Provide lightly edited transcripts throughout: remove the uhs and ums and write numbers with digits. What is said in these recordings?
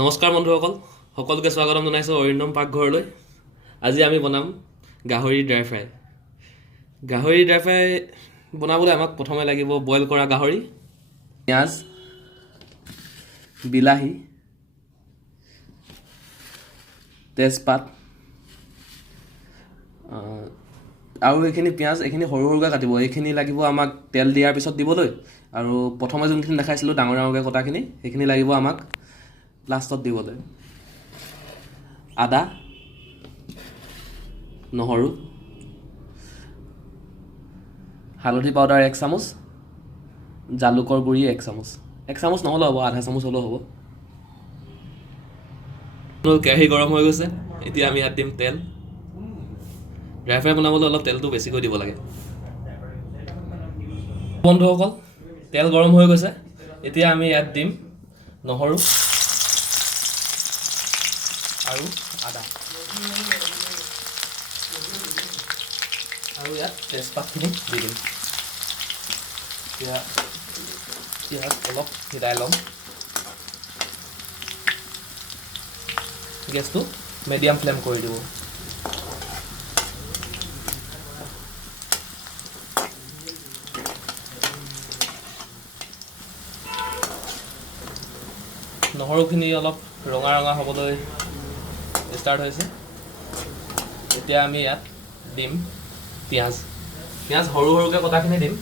নমস্কাৰ বন্ধুসকল, সকলোকে স্বাগতম জনাইছোঁ অৰিন্দম পাকঘৰলৈ। আজি আমি বনাম গাহৰি ড্ৰাই ফ্ৰাই। গাহৰি ড্ৰাই ফ্ৰাই বনাবলৈ আমাক প্ৰথমে লাগিব বইল কৰা গাহৰি, পিঁয়াজ, বিলাহী, তেজপাত আৰু এইখিনি পিঁয়াজ এইখিনি সৰু সৰুকৈ কাটিব। এইখিনি লাগিব আমাক তেল দিয়াৰ পিছত দিবলৈ, আৰু প্ৰথমে যোনখিনি দেখাইছিলোঁ ডাঙৰ ডাঙৰকৈ কটাখিনি সেইখিনি লাগিব আমাক লাষ্টত দিবলৈ। আদা, নহৰু, হালধি পাউডাৰ 1 চামুচ, জালুকৰ গুড়ি 1 চামুচ। 1 চামুচ নহ'লেও হ'ব, আধা চামুচ হ'লেও হ'ব। কেৰাহী গৰম হৈ গৈছে, এতিয়া আমি ইয়াত দিম তেল। ড্ৰাই ফ্ৰাই বনাবলৈ অলপ তেলটো বেছিকৈ দিব লাগে। বন্ধুসকল, তেল গৰম হৈ গৈছে, এতিয়া আমি ইয়াত দিম নহৰু আৰু আদা, আৰু ইয়াত তেজপাতখিনি দি দিম। ইয়াত অলপ সিজাই ল'ম। গেছটো মিডিয়াম ফ্লেম কৰি দিব। নহৰুখিনি অলপ ৰঙা ৰঙা হ'বলৈ ষ্টাৰ্ট হৈছে। এতিয়া আমি ইয়াত দিম পিঁয়াজ সৰু সৰুকৈ কটাখিনি দিম।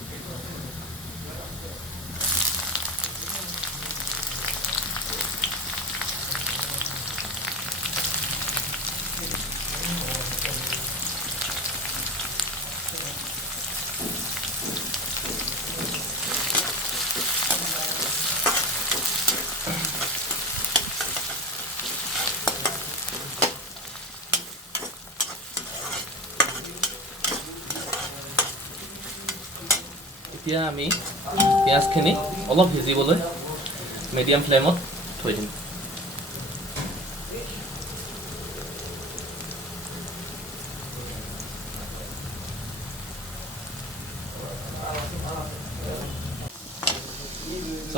এতিয়া আমি পিঁয়াজখিনি অলপ সিজিবলৈ মিডিয়াম ফ্লেমত থৈ দিম।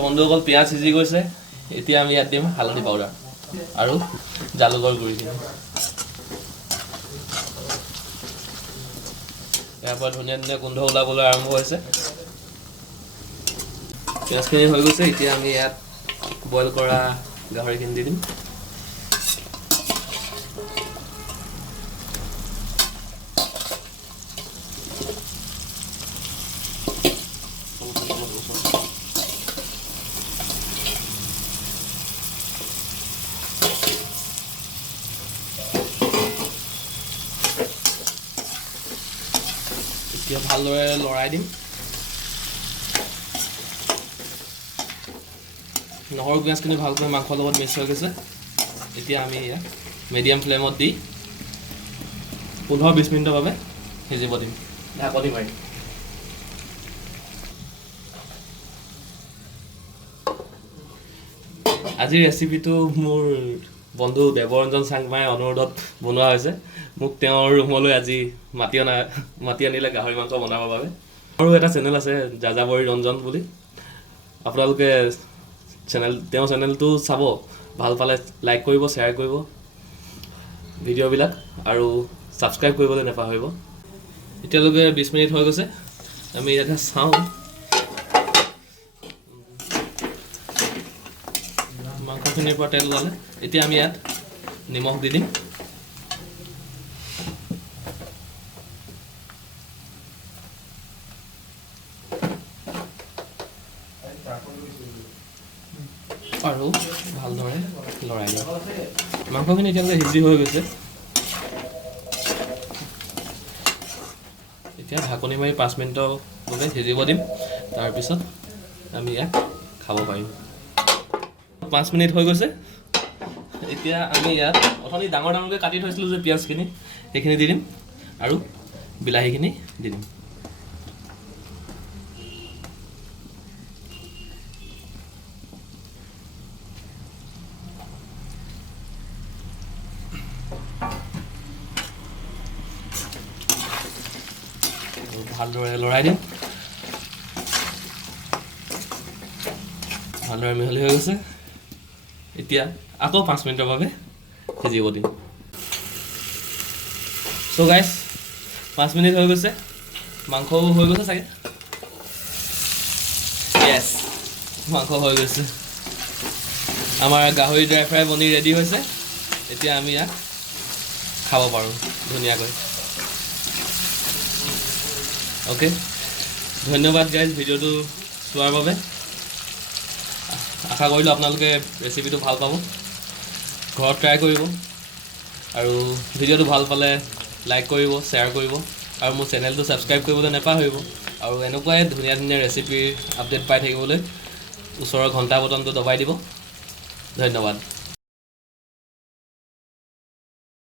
বন্ধুসকল, পিঁয়াজ সিজি গৈছে, এতিয়া আমি ইয়াত দিম হালধি পাউডাৰ আৰু জালুকৰ গুড়িখিনি। ইয়াৰ পৰা ধুনীয়া ধুনীয়া গোন্ধ ওলাবলৈ আৰম্ভ হৈছে। পিঁয়াজখিনি হৈ গৈছে, এতিয়া আমি ইয়াত বইল কৰা গাহৰিখিনি দি দিম। এতিয়া ভালদৰে লৰাই দিম। নহৰু পিঁয়াজখিনি ভালকৈ মাংসৰ লগত মিক্স হৈ গৈছে। এতিয়া আমি ইয়াক মিডিয়াম ফ্লেমত দি 15-20 মিনিটৰ বাবে সিজিব দিম, ঢাকনি মাৰি। আজিৰ ৰেচিপিটো মোৰ বন্ধু দেৱৰঞ্জন চাংমাইৰ অনুৰোধত বনোৱা হৈছে। মোক তেওঁৰ ৰুমলৈ আজি মাতি আনিলে গাহৰি মাংস বনাবৰ বাবে। আৰু এটা চেনেল আছে যাযাবৰী ৰঞ্জন বুলি, আপোনালোকে তেওঁৰ চেনেলটো চাব, ভাল পালে লাইক কৰিব, শ্বেয়াৰ কৰিব ভিডিঅ'বিলাক, আৰু ছাবস্ক্ৰাইব কৰিবলৈ নাপাহৰিব। এতিয়ালৈকে 20 মিনিট হৈ গৈছে, আমি ইয়াতে চাওঁ। মাংসখিনিৰ পৰা তেল ওলালে, এতিয়া আমি ইয়াত নিমখ দি দিম। আৰু ভালদৰে লৰাই দিম। মাংসখিনি এতিয়ালৈকে সিজি হৈ গৈছে। এতিয়া ঢাকনি মাৰি 5 মিনিটৰ বাবে সিজিব দিম, তাৰপিছত আমি ইয়াক খাব পাৰিম। 5 মিনিট হৈ গৈছে, এতিয়া আমি ইয়াত অথনি ডাঙৰ ডাঙৰকৈ কাটি থৈছিলোঁ যে পিঁয়াজখিনি, সেইখিনি দি দিম আৰু বিলাহীখিনি দি দিম। ভালদৰে লৰাই দিম। ভালদৰে মিহলি হৈ গৈছে। এতিয়া আকৌ 5 মিনিটৰ বাবে সিজিব দিম। চ' গাইছ 5 মিনিট হৈ গৈছে, মাংসও হৈ গৈছে চাগে। য়েছ, মাংস হৈ গৈছে। আমাৰ গাহৰি ড্ৰাই ফ্ৰাই বনি ৰেডি হৈছে। এতিয়া আমি ইয়াক খাব পাৰোঁ ধুনীয়াকৈ। অ'কে, ধন্যবাদ গাইজ ভিডিঅ'টো চোৱাৰ বাবে। আশা কৰিলোঁ আপোনালোকে ৰেচিপিটো ভাল পাব, ঘৰত ট্ৰাই কৰিব, আৰু ভিডিঅ'টো ভাল পালে লাইক কৰিব, শ্বেয়াৰ কৰিব, আৰু মোৰ চেনেলটো ছাবস্ক্ৰাইব কৰিবলৈ নাপাহৰিব। আৰু এনেকুৱাই ধুনীয়া ধুনীয়া ৰেচিপিৰ আপডেট পাই থাকিবলৈ ওচৰৰ ঘণ্টা বটনটো দবাই দিব। ধন্যবাদ।